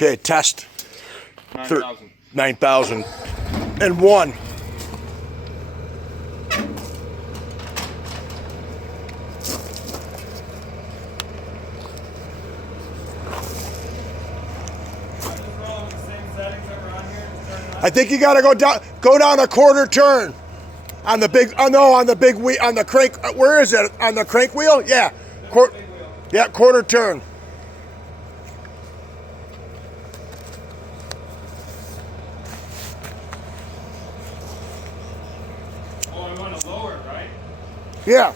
Okay, test. 9,000. 9,001. I think you got to go down a quarter turn on the big. Oh no, on the big wheel, on the crank. Where is it? On the crank wheel? Yeah, yeah, quarter turn. Oh, I want to lower it, right? Yeah.